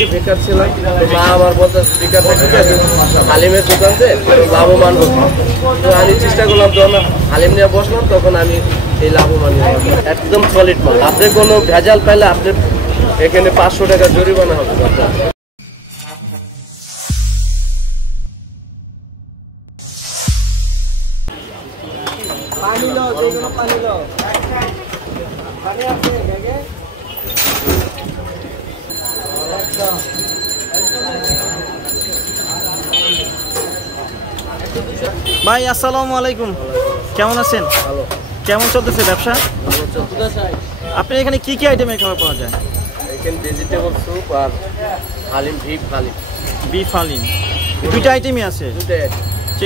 আগে বেকার ছিলাম, তো মা আমার বলতে বেকার থাকতে হালিমের দোকানতে লাভবান হতো। তো আমি চেষ্টা করলাম, যখন হালিম নিয়ে বসলাম তখন আমি এই লাভবান একদম সলিড মাল। আপনি কোনো ভেজাল পাইলে আপনি এখানে 500 টাকা জরিমানা হবে আপনার। ভাই আসসালামু আলাইকুম, কেমন আছেন? ভালো। কেমন চলতেছে ব্যবসা? ভালো চলছে। আপনি এখানে কি কি আইটেমের খাবার পাওয়া যায়? এখানে ভেজিটেবল স্যুপ আর হালিম, বিফ হালিম, দুইটা আইটেমই আছে। দুটাই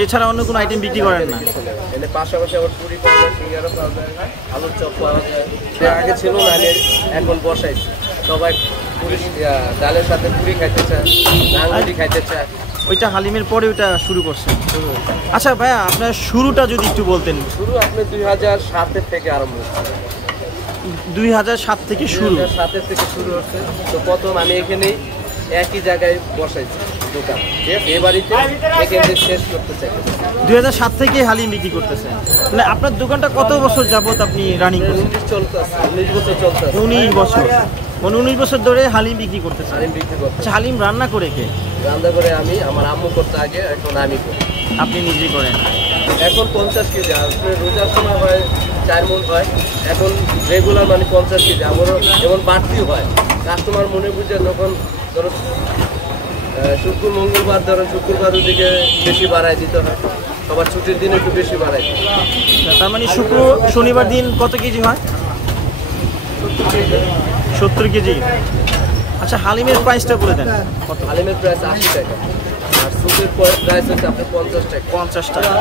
এছাড়া অন্য কোনো আইটেম বিক্রি করেন না? এখানে পাশাপাশি আবার পুরি পাওয়া যায়, সিঙ্গারা পাওয়া যায়, আলুর চপ পাওয়া যায়। আগে ছিল না, এখন বসাইছি। সবাই পুরি ডালের সাথে পুরি খাইতে চায়, নাঙ্গলি খাইতে চায়। ওইটা হালিমের পরে ওইটা শুরু করছে। আচ্ছা ভাইয়া, আপনার শুরুটা যদি একটু বলতেন। শুরু আপনি 2007 থেকে আরম্ভ। 2007 থেকে শুরু? 2007 থেকে শুরু হচ্ছে। তো প্রথম আমি এখানেই একই জায়গায় বসাইছি দোকান, এ বাড়িতে এখানে শেষ করতে চাই। 2007 থেকে হালিম বিক্রি করতেছেন? মানে আপনার দোকানটা কত বছর যাবত আপনি রানিং করছেন? 19 বছর চলতেছে। 19 বছর, মানে 19 বছর ধরে হালিম বিক্রি করতেছেন? হালিম বিক্রি করতে। আচ্ছা, হালিম রান্না করে কে? রান্না করে আমি, আমার আম্মু করতে আগে, এখন আমি করি। আপনি নিজেই করেন? এখন 50 কেজি, আসলে রোজার সময় হয় 4 মণ হয়, এখন রেগুলার মানে 50 কেজি। আমারও যেমন বাড়তিও হয়, কাস্টমার মনে বুঝে যখন ধরো শুক্র মঙ্গলবার, ধরো শুক্রবারের দিকে বেশি বাড়ায় দিতে হয়, সবার ছুটির দিনে একটু বেশি বাড়ায় দিতে হয়। তার মানে শুক্র শনিবার দিন কত কেজি হয়? 70 কেজি। আচ্ছা, হালিমের প্রাইসটা বলে দেন। কত? হালিমের প্রাইস 80 টাকা, আর স্যুপের প্রাইস হচ্ছে আপনার 50 টাকা। 50 টাকা।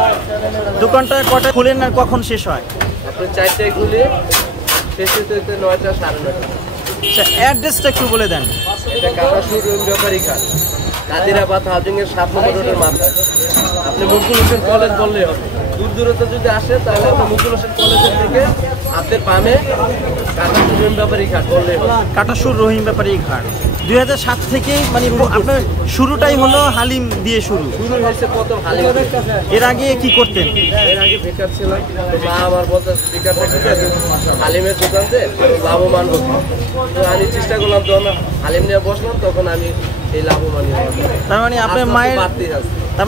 দোকানটা কটা খোলেন আর কখন শেষ হয়? আপনি 4টায় খুলে শেষ হতে 9টা, 9:30। আচ্ছা, অ্যাড্রেসটা একটু বলে দেন। এটা কাটাসুর ব্যাপারী ঘাট, কাদিরাবাদ হাউজিংয়ের 7 নম্বর রোডের মাথায়। আপনি মুকুল হোসেন কলেজ বললেই হবে। দূর দূরত্ব যদি আসে তাহলে আপনি মুকুল হোসেন কলেজের থেকে হাতের বামে কাটাসুর ব্যাপারী ঘাট বললেই হবে। কাটাসুর রহিম ব্যাপারী ঘাট। 2007 থেকে মানে আপনার শুরুটাই হলো হালিম দিয়ে শুরু হয়েছে প্রথম হালিম। এর আগে কি করতেন? এর আগে বেকার ছিলাম, তো মা আমার বলতে বেকার থাকতে হালিমের দোকানতে লাভবান হতো। তো আমি চেষ্টা করলাম, যখন হালিম নিয়ে বসলাম তখন আমি এই লাভবান। তার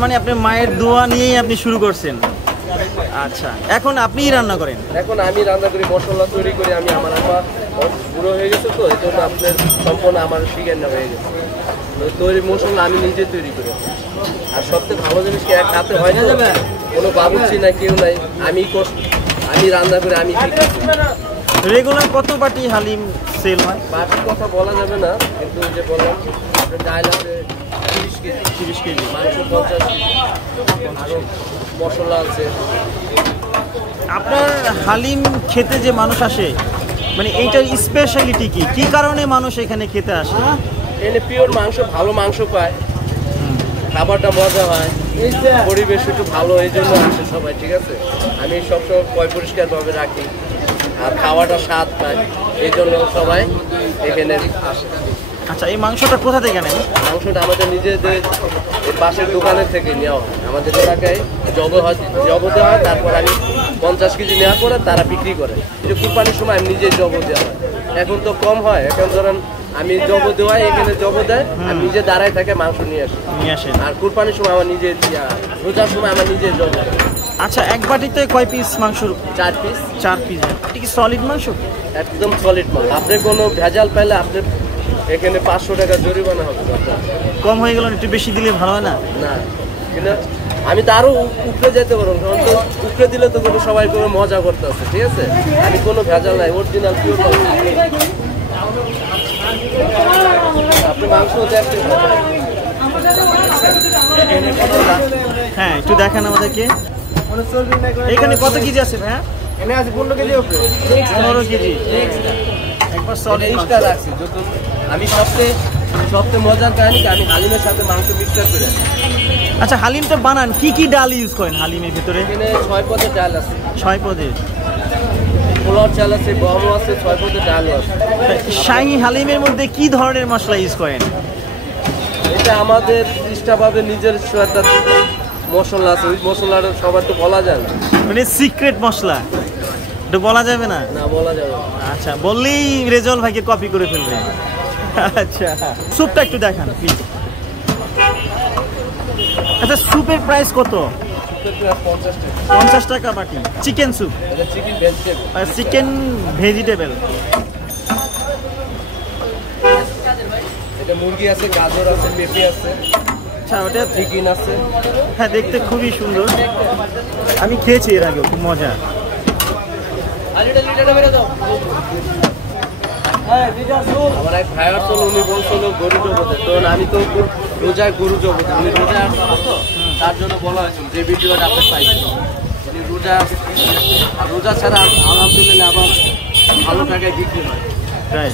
মানে আপনার মায়ের দোয়া নিয়েই আপনি শুরু করছেন? আচ্ছা, এখন আপনিই রান্না করেন? এখন আমি রান্না করি, মশলা তৈরি করি আমি। আমার আম্মা বুড়ো হয়ে গেছে, তো এই জন্য আপনার সম্পূর্ণ আমার শিখানো হয়ে গেছে। তৈরি মশলা আমি নিজে তৈরি করি। আর সবচেয়ে ভালো জিনিস কি, এক হাতে হয় না, কোনো বাবুর্চি না, কেউ নাই, আমি রান্না করে আমি। রেগুলার কত বাটি হালিম সেল হয়? বাটির কথা বলা যাবে না, কিন্তু যে বললাম ডাল আছে 30 কেজি, মাংস 50 কেজি, আরও মশলা আছে। আপনার হালিম খেতে যে মানুষ আসে, মানে এইটার স্পেশালিটি কি? কি কারণে মানুষ এখানে খেতে আসে? এখানে পিওর মাংস, ভালো মাংস পায়, খাবারটা মজা হয়, পরিবেশ একটু ভালো, এই জন্য আসে সবাই। ঠিক আছে, আমি সবসময় পরিষ্কারভাবে রাখি, আর খাওয়াটা স্বাদ পায়, এই জন্য সবাই এখানে আসে। আচ্ছা, এই মাংসটা কোথা থেকে নেন? মাংসটা আমাদের নিজেদের পাশের দোকানের থেকে নেওয়া হয়। আমাদের এলাকায় জগতে হয়, তারপর আমি 50 কেজি নেওয়ার পরে তারা বিক্রি করে। যে কুরবানির সময় আমি নিজে জব দেওয়া হয়। এখন তো কম হয়, এখন ধরেন আমি জব দেওয়াই, এখানে জব দেয়, আমি নিজে দাঁড়ায় থাকে মাংস নিয়ে আসি। আর কুরবানির সময় আমার নিজে, রোজার সময় আমার নিজে জব। আচ্ছা, এক বাটিতে কয় পিস মাংস? 4 পিস। 4 পিস। এটা কি সলিড মাংস? একদম সলিড মাংস। আপনি কোনো ভেজাল পাইলে আপনি এখানে 500 টাকা জরিমানা হবে। কম হয়ে গেল, একটু বেশি দিলে ভালো হয় না? না, কিন্তু আমি তো আরো উপরে যেতে পারবো, কারণ তো উপরে দিলে তো কোনো সবাই কোনো মজা করতে আছে। ঠিক আছে, আমি কোনো ভেজাল নাই, অরিজিনাল পিওর মাংস। আপনি মাংস দেখতে, হ্যাঁ, একটু দেখান আমাদেরকে। এখানে কত কেজি আছে ভাইয়া? এখানে আছে 15 কেজি উপরে। 15 কেজি। একবার সলিড জিনিসটা রাখছি। আমি সবচেয়ে মজার কাহিনী, আমি হালিমের সাথে মাংস মিক্সচার করে। আচ্ছা, হালিমটা বানান কি কি ডাল ইউজ করেন হালিমের ভিতরে? এখানে 6 পদের ডাল আছে। 6 পদের? পোলাও চাল আছে, গমও আছে, 6 পদের ডালও আছে। শাহী হালিমের মধ্যে কি ধরনের মশলা ইউজ করেন? এটা আমাদের ইষ্টাভাবে নিজের একটা মশলা আছে, ওই মশলাটা সবার তো বলা যায় না। মানে সিক্রেট মশলা, এটা বলা যাবে না? না, বলা যাবে না। আচ্ছা, বললেই রেজাউল ভাইকে কপি করে ফেলবে। আচ্ছা, স্যুপটা একটু দেখান প্লিজ। আচ্ছা, স্যুপের প্রাইস কত? 50 টাকা বাটি। Chicken soup, chicken vegetable, chicken vegetable. এটা মুরগি আছে, গাজর আছে, পেঁপে আছে। আচ্ছা, ওটা চিকেন আছে। হ্যাঁ, দেখতে খুবই সুন্দর, আমি খেয়েছি এর আগে, খুব মজা। আমার এক ভাইয়ার ছিল, উনি বলছিল গরু জগতে, তো আমি তো রোজায় গরু জগতে, উনি রোজা আসতো তো, তার জন্য বলা হয়েছিল যে ভিডিওটা আপনি পাইছেন। উনি রোজা, আর রোজা ছাড়া আলহামদুলিল্লাহ আবার ভালো টাকায় বিক্রি হয়। তাই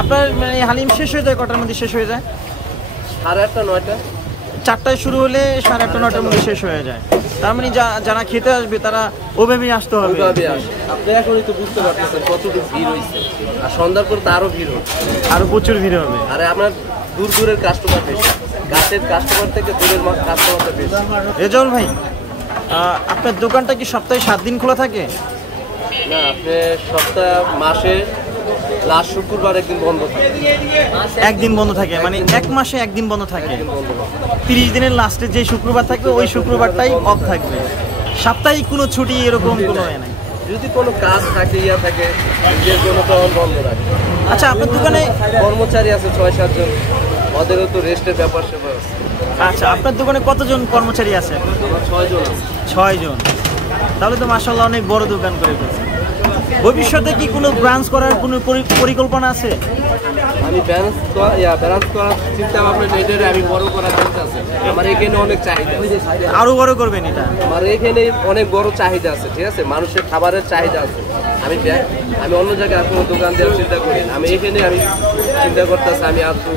আপনার মানে হালিম শেষ হয়ে যায় কটার মধ্যে শেষ হয়ে যায়? 8:30 9টা। 4টায় শুরু হলে 8:30 9টার মধ্যে শেষ হয়ে যায়। তার মানে যারা খেতে আসবে তারা ওভাবেই আসতে হবে। ওইভাবে আসে। আপনি এখনই তো বুঝতে পারতেছেন কতটুকু ভিড় হয়েছে, আর সন্ধ্যার পর তো আরো ভিড় হবে, আরো প্রচুর ভিড় হবে। আরে আপনার দূর দূরের কাস্টমার বেশি, গাছের কাস্টমার থেকে দূরের কাস্টমারটা বেশি। রেজাউল ভাই, আপনার দোকানটা কি সপ্তাহে 7 দিন খোলা থাকে? না, আপনি মাসে লাস্ট শুক্রবার একদিন বন্ধ থাকে। একদিন বন্ধ থাকে, মানে এক মাসে একদিন বন্ধ থাকে। একদিন বন্ধ থাকে। 30 দিনের লাস্টে যে শুক্রবার থাকবে ওই শুক্রবারটাই অফ থাকবে, সাপ্তাহিক কোনো ছুটি এরকম কোনো এ নাই। যদি কোনো কাজ থাকে, থাকে যে কোনো তখন বন্ধ রাখে। আচ্ছা, আপনার দোকানে কর্মচারী আছে 6-7 জন, ওদেরও তো রেস্টের ব্যাপার সেপার আছে। আচ্ছা, আপনার দোকানে কতজন কর্মচারী আছে? আমার 6 জন আছে। 6 জন। তাহলে তো মাশাআল্লাহ অনেক বড় দোকান করে ফেলছেন। ভবিষ্যতে কি কোনো ব্রাঞ্চ করার কোনো পরিকল্পনা আছে? আমি ব্যালেন্স করার চিন্তা ভাবনা নেই, আমি বড় করার চিন্তা আছে। আমার এখানে অনেক চাহিদা, আরো বড় করবেন এটা? আমার এখানে অনেক বড় চাহিদা আছে, ঠিক আছে, মানুষের খাবারের চাহিদা আছে। আমি অন্য জায়গায় কোনো দোকান দেওয়ার চিন্তা করি না, আমি এখানে চিন্তা করতেছি, আমি আর একটু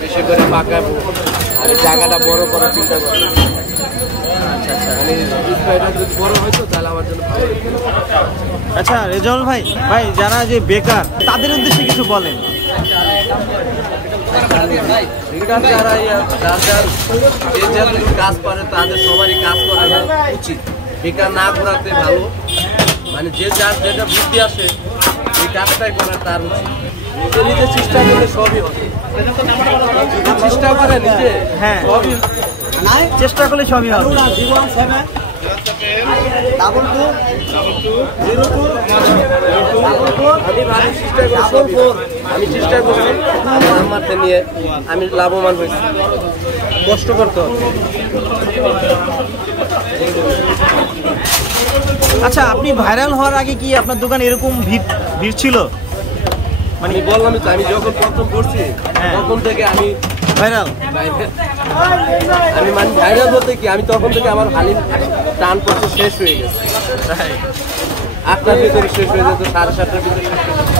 বেশি করে পাকাবো, আমি জায়গাটা বড় করার চিন্তা করছি। আচ্ছা আচ্ছা, মানে এটা যদি বড় হয়তো তাহলে আমার জন্য ভালো হতো। আচ্ছা রেজাউল ভাই, যারা যে বেকার তাদের উদ্দেশ্যে কিছু বলেন। বেকার যারা যে কাজ পারে তাদের সবারই কাজ করা উচিত, বেকার না ঘোরাতে ভালো। মানে যে যার যেটা বুদ্ধি আসে এই কাজটাই করার তার উচিত। নিজে চেষ্টা করলে সবই হবে, চেষ্টা করে নিজে, হ্যাঁ সবই চেষ্টা করলে সবই হবে। আমি চেষ্টা করছি আমারটা নিয়ে, আমি লাভবান হয়েছি। কষ্ট করতে হবে। আচ্ছা, আপনি ভাইরাল হওয়ার আগে কি আপনার দোকানে এরকম ভিড় ছিল? মানে বললামই তো, আমি যখন প্রথম করছি তখন থেকে আমি ভাইরাল। আমি মানে ভাইরাল বলতে কি, আমি তখন থেকে আমার হালিম টান করতে শেষ হয়ে গেছে। 8টার ভিতরে শেষ হয়ে যেত, 7:30টার ভিতরে শেষ হয়ে যেত।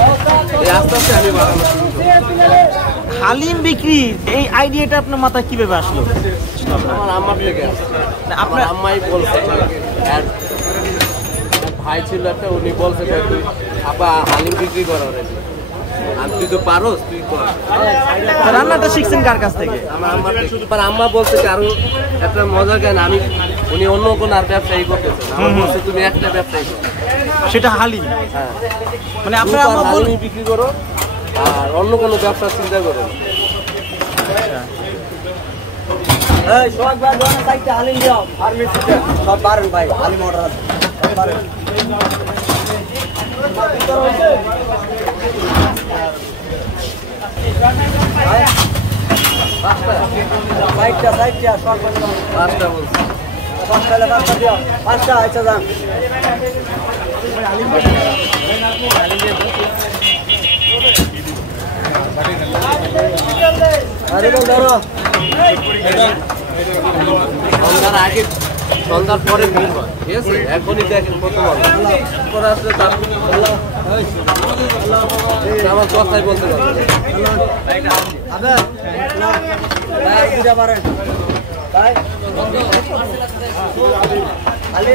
এই আস্তে আস্তে আমি বাড়ানো শুরু করি। হালিম বিক্রি এই আইডিয়াটা আপনার মাথায় কিভাবে আসলো? আমার আম্মার থেকে আসছে। আপনার আম্মাই বলছে, আর ভাই ছিল একটা, উনি বলছে তুই আপা হালিম বিক্রি করার, তুই তো পারোস, তুই কর। রান্নাটা শিখছেন কার কাছ থেকে? আমার আম্মা থেকে। আম্মা বলছে যে আরো একটা মজার গান, উনি অন্য কোনো আর ব্যবসায়ী করতেছেন, আমার বলছে তুমি একটা ব্যবসায়ী করো, সেটা হালিম। হ্যাঁ, মানে আপনার আম্মা হালিম বিক্রি করো আর অন্য কোনো ব্যবসার চিন্তা করো। সব পারেন ভাই, হালিম অর্ডার আছে, সব পারেন। পাঁচটা বলছে, 5টা দিও, 5টা আচ্ছা যান। আরে বল ধরো, সন্ধ্যার আগে সন্ধ্যার পরে ভিড় হয়, ঠিক আছে। এখনই দেখেন কত ভালো করে আসলে আমার কথাই বলতে পারবো। দুটা পারেন ভাই, খালি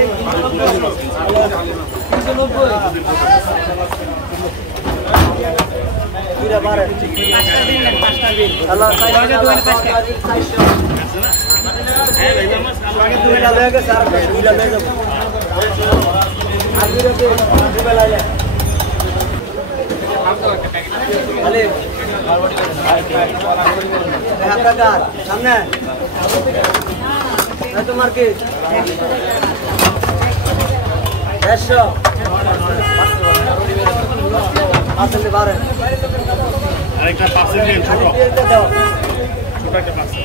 দুইটা পারেন আল্লাহ দুইটা লয়ে গেছে আর দুইটা লয়ে যাবো আর দুইটা লাইলে আলে কাকার সামনে তোমার কি 100 আসলে বারে আরেকটা পার্সেল নিন ছোট দাও ছোট একটা পার্সেল